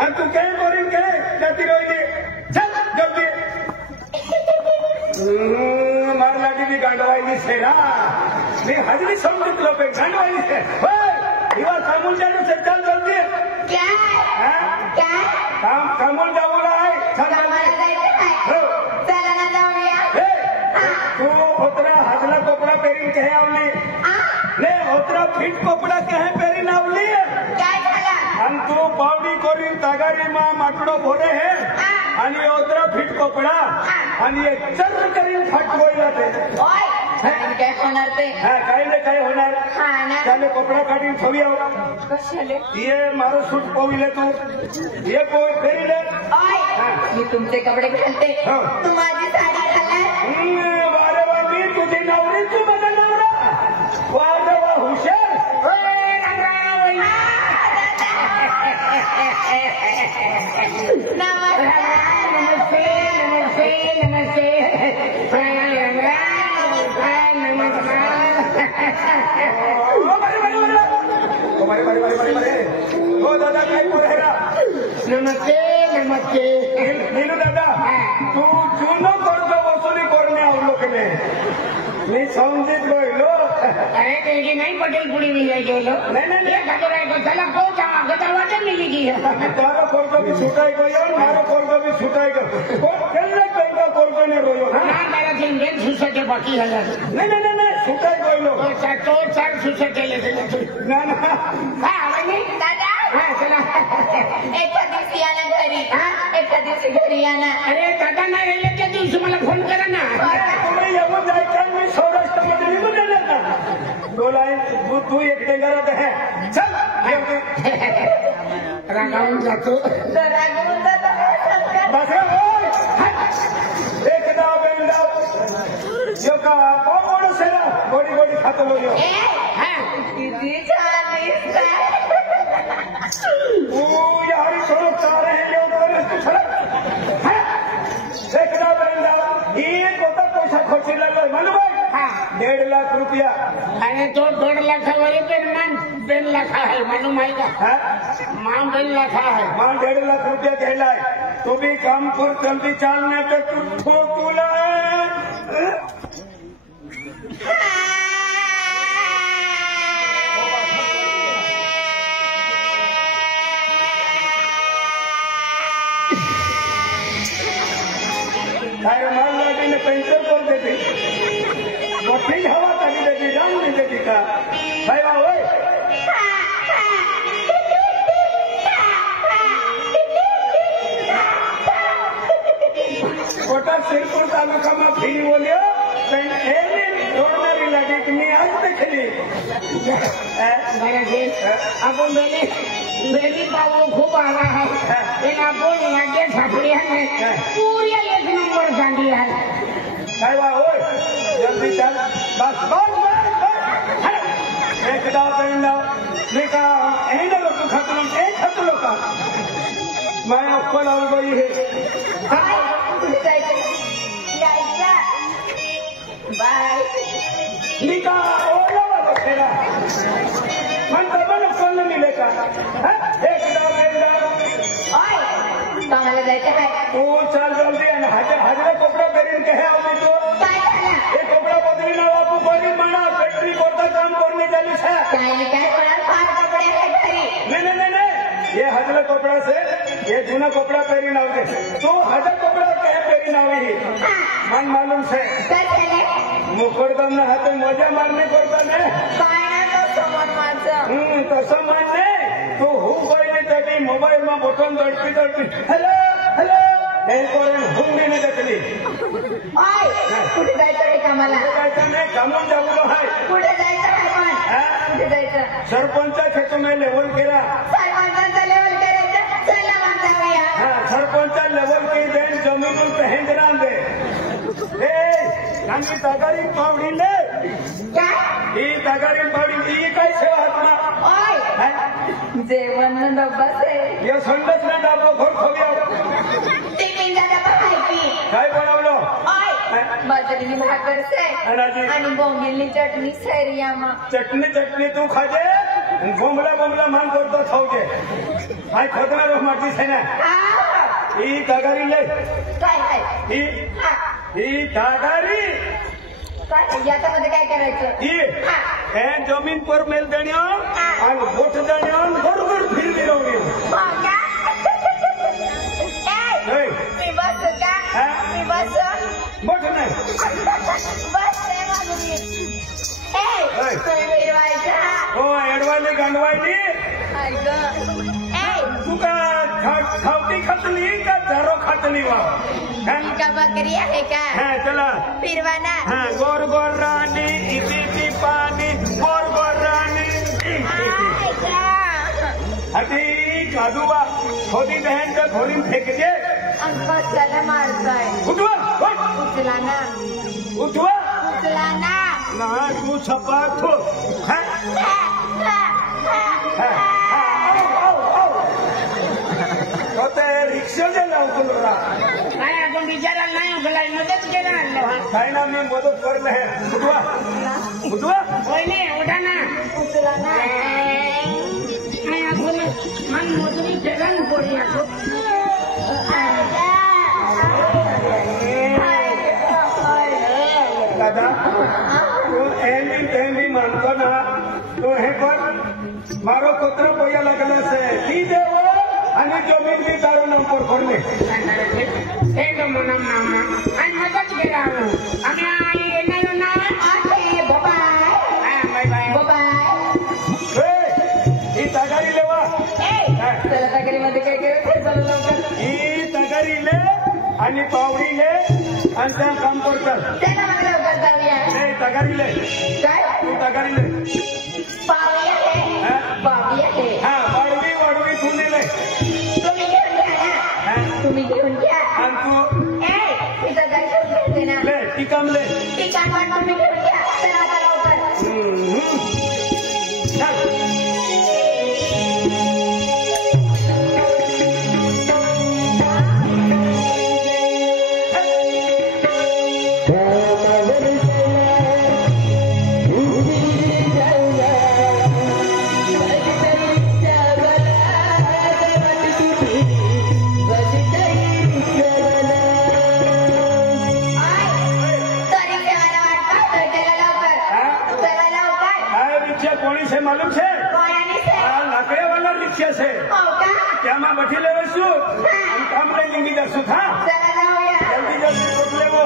आणि तू काय करीन काय जाती रोहिली चल जल्दी मार लाटी भी गांडवायली से ना मी हजरी समजलो पे गांडवायली से इवा कामून जाने से चल जल्दी क्या क्या कामून जाऊ आहे चल चला ना जाऊया तू उतरा हजला कपड़ा पेरीन कहे आवली ले उतरा फिट कपड़ा कहे पेरीन आवली काय झाला आणि तू पावडी करीन तगारी मा माटडो भोरे है आणि उतरा फिट कपड़ा आणि एक चर करीन फटकोयला ते ओय काय होणार ते काही नाही काय होणार त्याने कपडा काढून ठेवी कशाले ये मारो सूट पाविले तू ये कोई फेरीले मी तुमचे कपडे घालते तू माझी साडी घालणार वारे वा मी तुझी नवरी तू माझा नवरा वारे वा हुशार नमस्ते नमस्ते नमस्ते हो दादा काय बोलेगा नमस्ते नमस्ते नीलू दादा तू जुनो कर्ज वसुली करणे अवलोकने मी समजित गयलो अरे तेरी नहीं पटेल पूरी मिल गेलो नहीं चला को गता वाटे मिली गई तारो कर्ज भी छुटाई गयो मारो कर्ज भी छुटाई गयो केल्ले कर्ज कर्ज ने रोयो ना मेरा दिन दिन सुसटे बाकी है नहीं छुटाई गयो तो चार सुसटे ले ना दादा चला एका दिवशी आना घरी एका दिवशी घरी आना अरे दादा नाही राहिले त्या दिवशी मला फोन करा ना तुम्ही येऊन जायचं मी सौराष्ट्रामध्ये निघून गेले ना बोलाय तू एक टेंगारात आहे चल रागावून जातो बस एक डाव बेन डाव यो का कोण सेरा गोडी गोडी खातो यो किती छान दिसतंय यार छोड़ो चाह रहे हैं एक डाव बेन डाव एक होता पैसा खोची लागलो मालूम है 1.5 लाख रुपया अरे तो 1.5 लाखावर बेन लाखा है मालूम आहे का मां बेन लाखा है मां 1.5 लाख रुपया घ्यायलाय तू भी काम कर जल्दी चाल नाही तर तू ठोकूला काय माल लाटीने पेंटर कर देते मोठी हवा काढी देते जाऊन नाही देते का काय बा होय छोटा शिरपूर तालुकाમાં ફીરી બોલ્યો એની દોડનારી લાગી કે મેં આજ દેખેલી आपण बेबी पावलो खूप आला है आपण लागे छापली है पूरी 1 नंबर गांडी है काय बा होय जल्दी चल बस बस एक डाव पेन डाव लेका एने लोक खतलो एक खतलो का मैं ऊपर आ गई है बाय लिका ओला वाला तेरा मन तबन कोण मिले का एक डाव पेन डाव ओय तुम्हाला जायचं आहे तू चल जल्दी आणि हजरे कपडा पेरीन कहे आवली तू काय झालं हे कपडा बदली ना बापू बरी म्हणा फॅक्टरी कोणता काम करणे चालू है काय कोणाला फार कपडे आहेत घरी नहीं ये हजरा कपड़ा से ये जूना कपड़ा पेरी ना होते तू हजर कपड़ा कहे पेरी ना हुई मन मालूम से मुखोडदम ना हाथ मजा मारने करता ने तसं मानने तू हू कोई नहीं तरी मोबाइल में बटन दडपी हेलो हेलो हे करून हुंडी नाही दकली कुठे जायचं आहे कामाला जायचं नाही कामून जाऊलो आहे कुठे जायचं आहे पण कुठे जायचं सरपंचाच्या तुम्ही लेवल केला सरपंचांचा लेवल करायचं चला मग जाऊया सरपंचा लेवल की देन जमीन तहेंद्रा दे आमची तगारी पावडी ले ही तगारी पावडी ही काय सेवा हातमा जेवण डब्बा से या संडस ना डाबो घर खोव्या टिफिनचा डब्बा खायची काय बनवलो बाजरीनी भाकर से आणि बोंबिलनी चटणी सैरियामा चटणी तू खाजे बोंबला बोंबला मान करतो खाऊचे हाय खोदणार माती आहे ना ही तगारी ले ही तगारी याच्यामध्ये काय करायचं ही हे जमीन पर मेल देण्या आणि बोट देण्या बरोबर फिरली राहून मी बस का मी बस मोठ नाही बस हो एडवायली गांडवायली तू का खावटी खातली का दारो खातली वा का बकरी आहे का हाँ चला फिरवाना हाँ गोर गोर रानी इसी पानी गोर गोर रानी हटी कादुआ खोदी बहन का घोड़ी फेंक दे अंकल मारताय उठवा उचलाना उठवा उचलाना ना तू छपा थो रिक्षाच्या लावतो काय आपण विचारायला नाही उचलाय मदत केला काय ना मी मदत करले है उठवा उठवा पहिले उठा ना उचलाना नाही आपण मन मजुरी जगन करूया दादा तू एम मानतो ना तो हे पण मारो कुत्र पोया लागला से ती देव आणि जमीन बी दारू नंबर पडले एक मनम नाम आणि मदत केला आम्ही येणार ना बाय बाय ही तगारी लेवा चला तगारीमध्ये काय करायचं ही तगारी ले आणि पावडी ले आणि त्या काम करतात नाही तगारी ले काय तू तगारी ले पावडी आहे हा वाढवी तू नेले तुम्ही घेऊन घ्या आणि तू इथं जायचं घेते ना ले ती काम ले ती काम तुम्ही घेऊन घ्या चला आता लवकर चल कोणी से मालूम है लाकड़े वाला रिक्शा से क्या मैं बैठी ले वैसू काम ले लेंगी दर्शु था जल्दी जल्दी उठ ले वो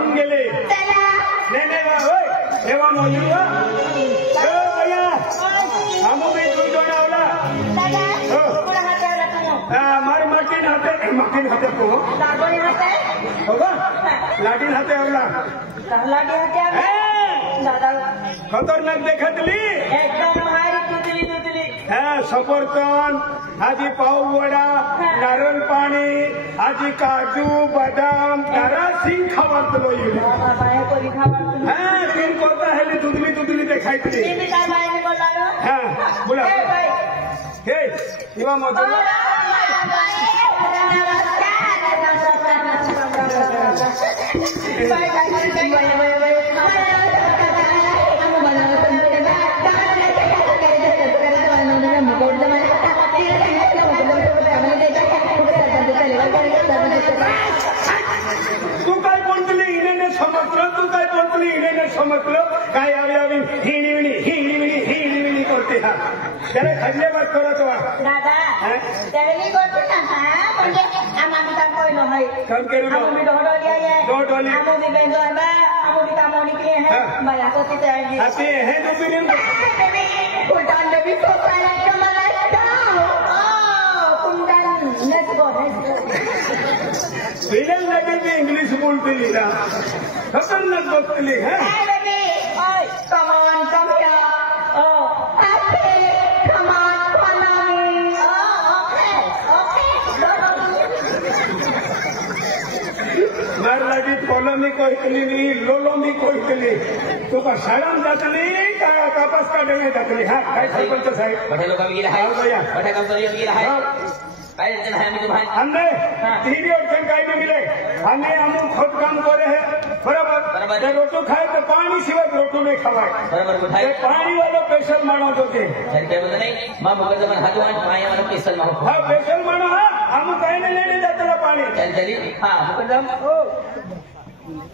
राहून गेले चला नाही नाही वा होय तेव्हा मोजू वा भैया आमू बी तू जोडावला दादा हो. कुठं हात लावला तू मार माटीन हाते को दाबोली हात आहे हो का लाटीन हाते आवला लाटी हात आहे दादा खतरनाक देखतली एकदम भारी तुतली सफरचंद आजी पाव वडा नारळ पाणी आजी काजू बदाम सिंग खावातलो बाया कोणी खावा तीन कोणता हेली दुधली देखायतली मी काय बायाने बोललो हा बोला ए बाई हे किंवा मधुर तू काय बोलतली हिने समजलं तू काय बोलतली हिने समजलं काय आवी हिणी करते हा त्याला खाल्ले बात करत वा दादा त्यावेळी करतो ना म्हणजे आम्ही काम कोई नाही काम केलं आम्ही डोडोली आहे डोडोली आम्ही बेंदोरबा आम्ही कामोनी के है मला तो तिथे आहे आते हे दुबिन कुंटान देवी तो पाला मला कुंटान लेट्स गो विलन लगे भी इंग्लिश बोलती ना खतरनाक बोलती है Hey baby, oh, come on, come here. Oh, okay, come on, follow me. Oh, okay. मार लगी पोलो मी कोईतली नी लोलो मी कोईतली तू का शाळाम जातली का कापास काढणे जातली हा काय सरपंच साहेब मोठ्या लोकांना गेला आहे भैया मोठ्या कंपनीवर गेला आहे काय अडचण आहे आम्ही तुम्हाला हमने तीन अड़चन काय भी मिले हमने हम खुद काम करे है बराबर ते रोटो खाए तो पानी सिवाय रोटो नहीं खवाए बरोबर ते कुठाय पाणी वाला स्पेशल मानव होते तर काय बोलत नाही मा मुकरदम हातवान मायावर केसल माहो हा स्पेशल मानव हा हम काही नाही लेणे जातला पाणी चली हा मुकरदम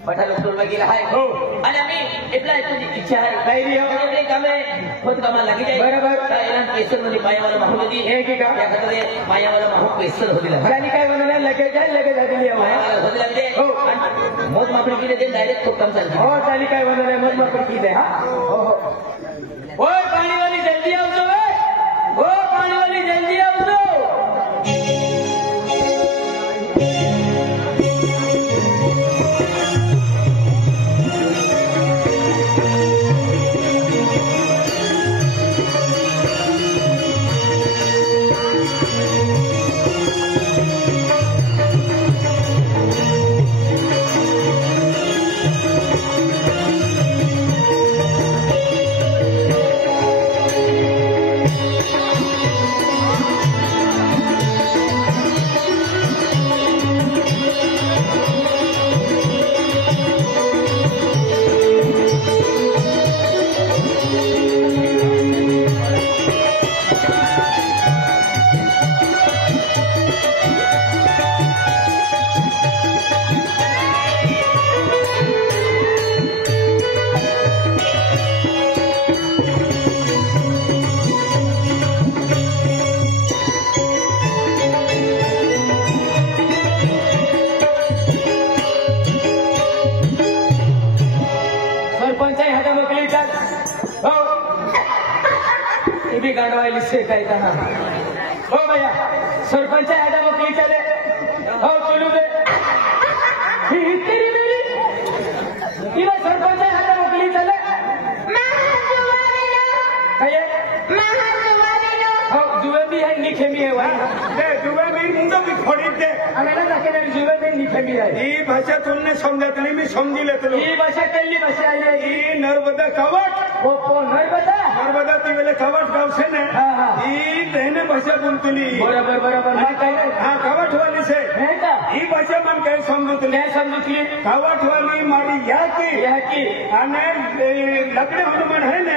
मोठ्या लोकांवर गेला आहे हो आणि आम्ही एप्लाय तुझी इच्छा आहे काही नाही कामे खुद कामाला लागी जाईल बरोबर एलान केसर मध्ये मायावाला माहू होती हे की का या खातर मायावाला माहू केसर होती आणि काय म्हणून लगे जातली मायावाला होती लागते मोज मापणी केली ते डायरेक्ट खूप काम चालते हो चाली काय म्हणून मग मग की दे हा हो हो ओय पाणीवाली जल्दी आवजो ओ पाणीवाली जल्दी आवजो सरपंचाई हाता मोकली तर हो ती बी गाडवायली शेत आहे का हो भैया सरपंचाई हाता मोकली चले हो चलू दे ही तेरी मेरी तिला सरपंचाई हाता मोकली चले काय हो जुवे बी आहे निखेमी आहे वा दे जुवे बी मुंडो बी फोडी दे आम्हाला दाखवले जुवे बी निखेमी आहे ही भाषा तुमने समजतली मी समजी लेतलो ही भाषा केली भाषा आहे ही नर्मदा कवट हो नर्मदा ती वेळे कवट गावसे ने ही तेने भाषा बोलतली बरोबर बरोबर हा कवट वाली से ही भाषा मन काय समजतली कवट वाली मारी याकी आणि लकड़े हनुमान है ने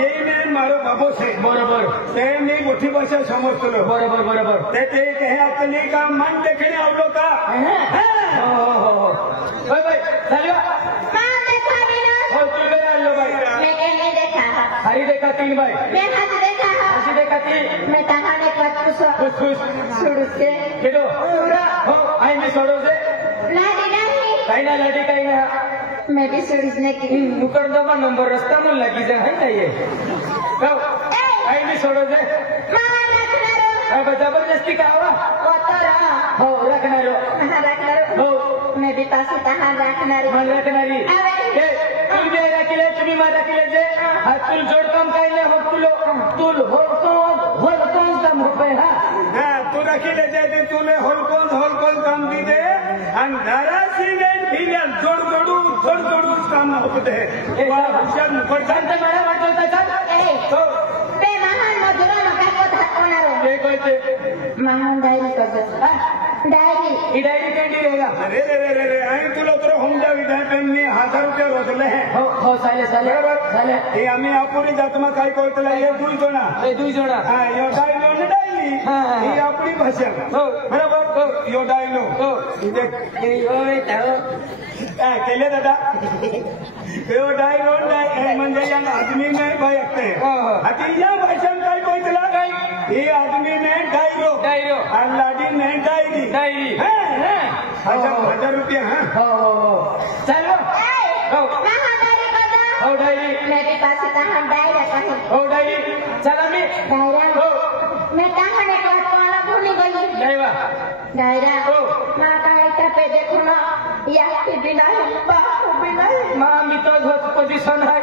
यही ने मारो बाबो से बरोबर ते मी मोठी भाषा समजतलो बरोबर बरोबर ते कहे आपली का मन देखणे आवलो का हो भाई चलियो हो तू गए आलो भाई हरी देखा तीन भाई हसी देखा तीन खुश केडो हो आई मी सोडो से काही ना लाडी काही ना मैं भी सोडीने की नुकड़ दबा नंबर रस्ता में लगी जा है ना ये कहो आई भी छोड़ो जे अब जबरदस्ती का हुआ हो रखना रो हो मैं भी पास तहां रखना मन रखना री ए तुल भी रखले तुम्ही मारा किले जे हाथ तुल जोड़ काम कायले हो तुल हो कौन काम हो पे हां तू रखले जे तुले होल कौन काम दी दे अंधारा सिगरेट फिरल जोड़ काम होते है हुशार मुकड़ जानते मला वाटलं चल तो ते महान मजुरा नका को धाकोना रो ते कोते महान डायरी कर डायरी डायरी कैंडी रहेगा अरे रे आई तुला तर होम जावी दे पेन मी 1000 रुपये रोजले है हो साले हे आम्ही आपुरी जातमा काय कोयतला हे दुई जोडा हां यो डायलो न डायली ही आपली भाषा हो बरोबर यो डायलो हो देख यो बेटा केले दादा यो डायलो म्हणजे या आदमी नाही बायकते आता या भाषेत काय कोयतला काय हे आदमी ने डायलो आणि लाडी ने डायरी हां 1000 रुपये हां हो चलो हो महादारी बदा हो डायरी मैं भी पास तहां डायरी कहीं हो डायरी चला मी डायरा हो मैं तहां ने बात कोना भूली गई डायरा डायरा हो मां का इतना पे देखो ना या के बिना बाप बिना मां मी तो बहुत पोजीशन है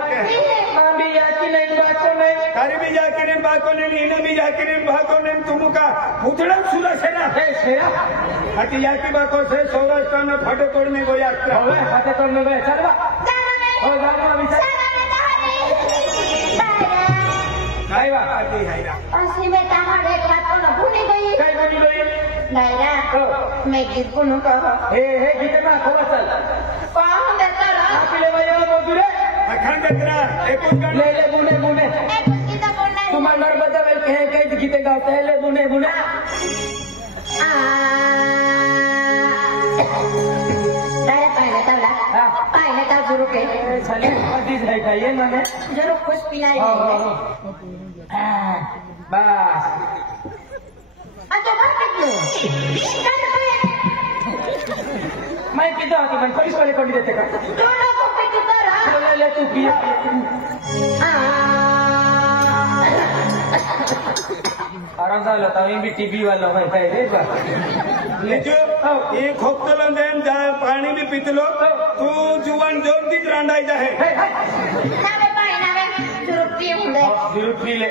मां भी याकी नहीं बाको नहीं तारी भी याकी नहीं बाको नहीं इने भी याकी नहीं बाको नहीं तुम का पुतड़ा सुरा सेना है सेरा अति याकी बाको से सौराष्ट्र में फाटे तोड़ने को यात्रा हो फाटे तोड़ने को चलवा हो जानो अभी चल आईवा आती हैरा असली में तहां एक बात को न भूली गई काय बोली गई डायरा मैं गीत गुनु कह हे गीत में खोला चल कौन देता रा आपले भैया मधुरे अखंड तेरा एकूण ले बुने एक गीत बोलना तुम्हारा नर्मदा वेल कहे गीते गाते हैं ले बुने डायरा पायने ता जरूर के चले आदि है ये माने जरूर कुछ पिलाई बस अच्छा बात क्यों मैं किधर आके मैं पुलिस वाले को नहीं देते का दोनों को पे किधर ले तू पिया आराम से लता मैं भी टीवी वाला मैं पहले ले जो ये खोकतलो देन जाए पानी भी पीतलो तू जुवान जोर दी रांडाई जाए नावे जरूर पी ले